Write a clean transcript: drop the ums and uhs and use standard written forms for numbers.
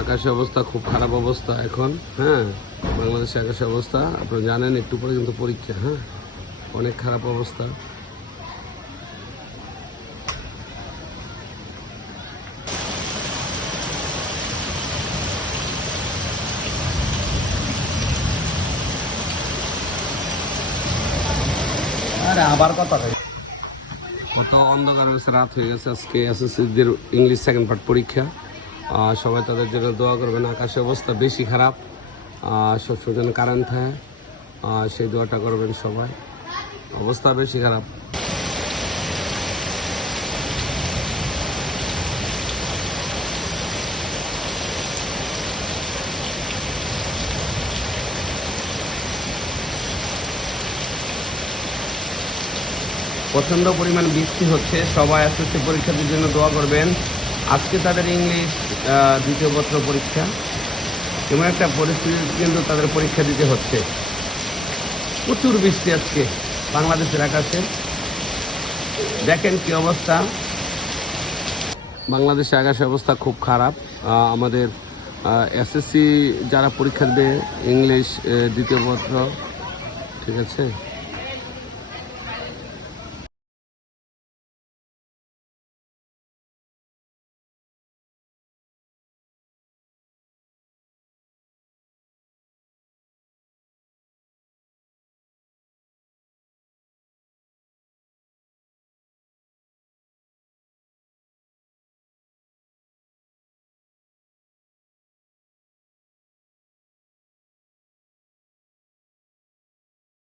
আকাশের অবস্থা খুব খারাপ অবস্থা এখন। হ্যাঁ, বাংলাদেশের আকাশের অবস্থা আপনারা জানেন, একটু পরে কিন্তু পরীক্ষা। হ্যাঁ, অনেক খারাপ অবস্থা। আরে আবার কথা কত অন্ধকার হয়েছে, রাত হয়ে গেছে। আজকে এসএসসিদের ইংলিশ সেকেন্ড পার্ট পরীক্ষা। সবাই তাদের জন্য দোয়া করবেন। আকাশের অবস্থা বেশি খারাপ, সবসময় যেন কারেন্ট থাকে, সেই দোয়াটা করবেন সবাই। অবস্থা বেশি খারাপ। প্রচণ্ড পরিমাণ বৃষ্টি হচ্ছে। সবাই এসএসসি পরীক্ষার্থীর জন্য দোয়া করবেন। আজকে তাদের ইংলিশ দ্বিতীয় পত্র পরীক্ষা। এমন একটা পরিস্থিতি কিন্তু তাদের পরীক্ষা দিতে হচ্ছে। প্রচুর বৃষ্টি আজকে বাংলাদেশের আকাশে, দেখেন কি অবস্থা। বাংলাদেশের আকাশের অবস্থা খুব খারাপ। আমাদের এসএসসি যারা পরীক্ষা দেবে ইংলিশ দ্বিতীয় পত্র, ঠিক আছে।